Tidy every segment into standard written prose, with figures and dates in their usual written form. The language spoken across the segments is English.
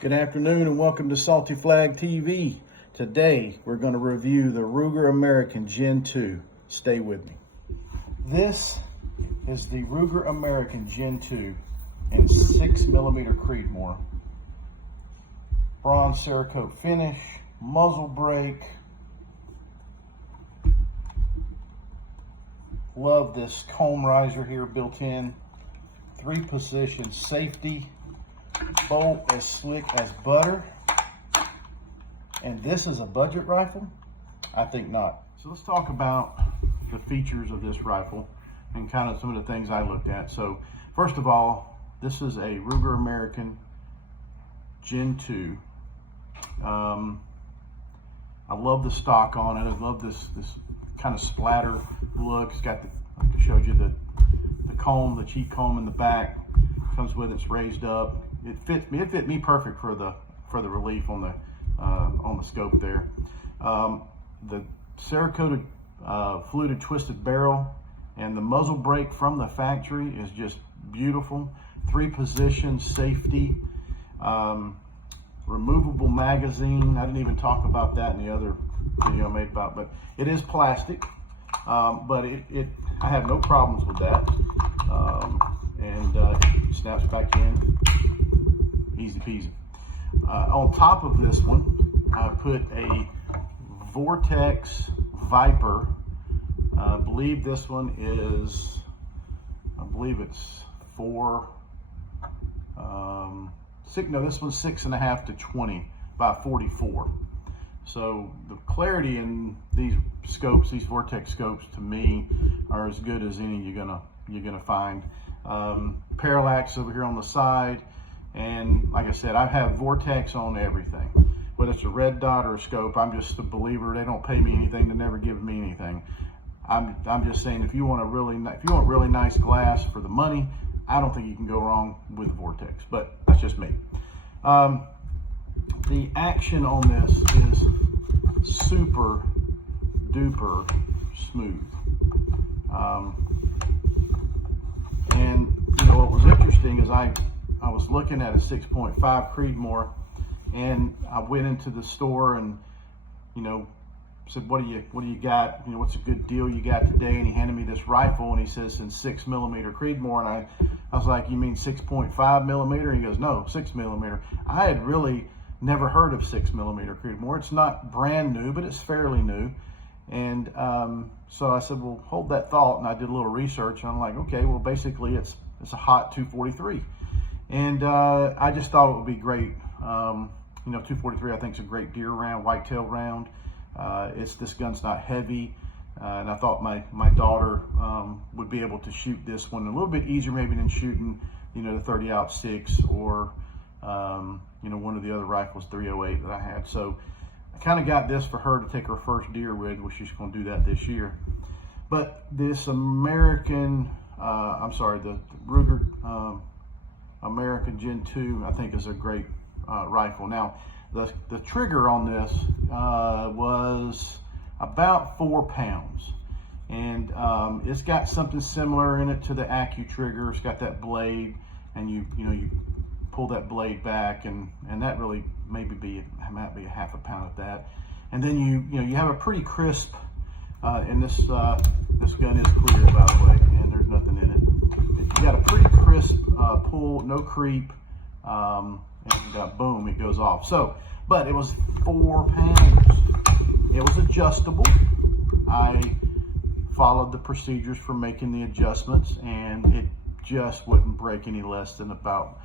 Good afternoon and welcome to Salty Flag TV. Today we're going to review the Ruger American Gen 2. Stay with me. This is the Ruger American Gen 2 in 6mm Creedmoor. Bronze Cerakote finish, muzzle brake. Love this comb riser here built in. 3-position safety. Bolt as slick as butter. And this is a budget rifle? I think not. So let's talk about the features of this rifle and kind of some of the things I looked at. So first of all, this is a Ruger American Gen 2. I love the stock on it. I love this kind of splatter look. It's got I showed you the comb, the cheek comb in the back. Comes with it's raised up. It fits me. It fit me perfect for the relief on the scope there. The Cerakoted fluted twisted barrel and the muzzle brake from the factory is just beautiful. 3-position safety, removable magazine. I didn't even talk about that in the other video I made about, but it is plastic. But I have no problems with that. And snaps back in, easy peasy. On top of this one, I put a Vortex Viper. I believe this one is, it's 4, this one's 6.5 to 20 by 44. So the clarity in these scopes, these Vortex scopes, to me are as good as any you're gonna find. Parallax over here on the side, and like I said, I have Vortex on everything, whether it's a red dot or a scope. I'm just a believer. They don't pay me anything to never give me anything. I'm just saying, if you want really nice glass for the money, I don't think you can go wrong with Vortex. But that's just me. The action on this is super duper smooth. And you know what was interesting is I was looking at a 6.5 Creedmoor, and I went into the store and said, what do you got? What's a good deal you got today? And he handed me this rifle, and he says in 6mm Creedmoor, and I was like, you mean 6.5 millimeter? And he goes, no, 6mm. I had really never heard of 6mm Creedmoor. It's not brand new, but it's fairly new. And so I said, well, hold that thought. And I did a little research, and I'm like, okay, well, basically it's a hot 243. And I just thought it would be great. 243 I think is a great deer round, whitetail round. This gun's not heavy. And I thought my daughter would be able to shoot this one a little bit easier maybe than shooting, the 30-06 or, one of the other rifles, 308 that I had. So I kind of got this for her to take her first deer with, which she's going to do that this year. But this American, the Ruger American Gen 2, I think is a great rifle. Now, the trigger on this was about 4 pounds. And it's got something similar in it to the Accu trigger. It's got that blade, and you pull that blade back, and that really might be a 1/2 pound of that. And then you have a pretty crisp, and this gun is clear, by the way, and there's nothing in it. You got a pretty crisp pull, no creep, and boom, it goes off. So, but it was 4 pounds. It was adjustable. I followed the procedures for making the adjustments, and it just wouldn't break any less than about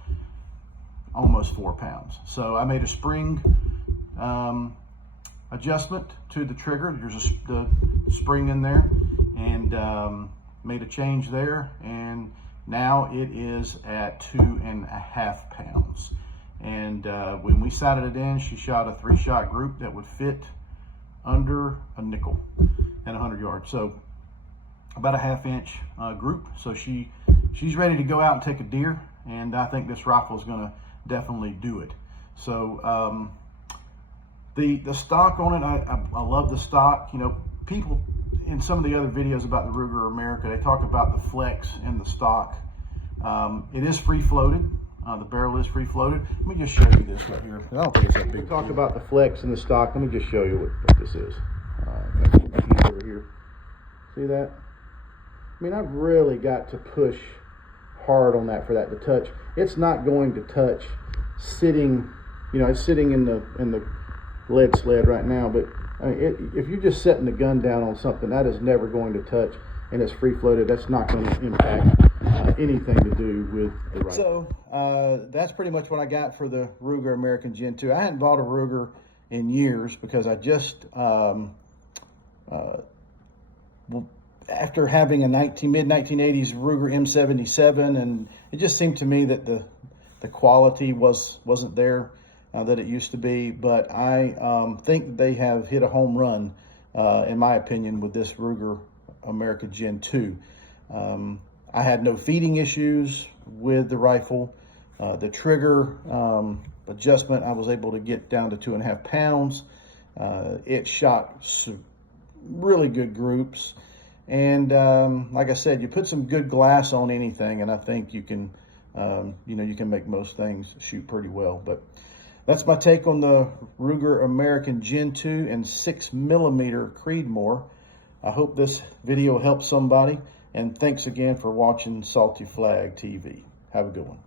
almost 4 pounds. So I made a spring adjustment to the trigger. There's the spring in there, and made a change there, and now it is at 2.5 pounds. And when we sighted it in, she shot a 3-shot group that would fit under a nickel at 100 yards. So about a 1/2 inch group. So she's ready to go out and take a deer, and I think this rifle is going to definitely do it. So the stock on it, I love the stock. People in some of the other videos about the Ruger America, they talk about the flex and the stock. It is free floated. The barrel is free floated. Let me just show you this right here. I don't think it's that big. We talked about the flex and the stock. Let me just show you what this is. Over here. See that? I mean, I've really got to push hard on that for that to touch. It's not going to touch sitting, you know, it's sitting in the lead sled right now, but I mean, if you're just setting the gun down on something, that is never going to touch, and it's free floated. That's not going to impact anything to do with the rifle. So that's pretty much what I got for the Ruger American Gen 2. I hadn't bought a Ruger in years because I just after having a mid-1980s Ruger M77, and it just seemed to me that the quality wasn't there that it used to be. But I think they have hit a home run, in my opinion, with this Ruger American Gen 2. I had no feeding issues with the rifle. The trigger adjustment, I was able to get down to 2.5 pounds. It shot really good groups. And like I said, you put some good glass on anything, and I think you can, you can make most things shoot pretty well. But that's my take on the Ruger American Gen 2 and 6mm Creedmoor. I hope this video helps somebody, and thanks again for watching Salty Flag TV. Have a good one.